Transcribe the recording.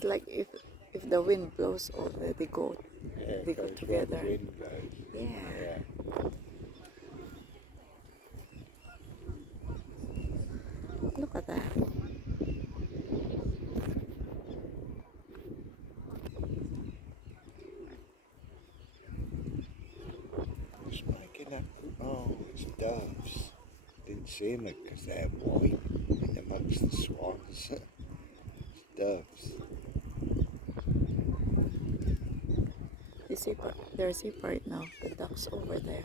It's like if the wind blows over, they go together. Wind blows. Yeah. Look at that. It's making up. Oh, it's doves. Didn't see them because they're white in amongst the swans. It's doves. They sleep. They're asleep right now. The ducks over there.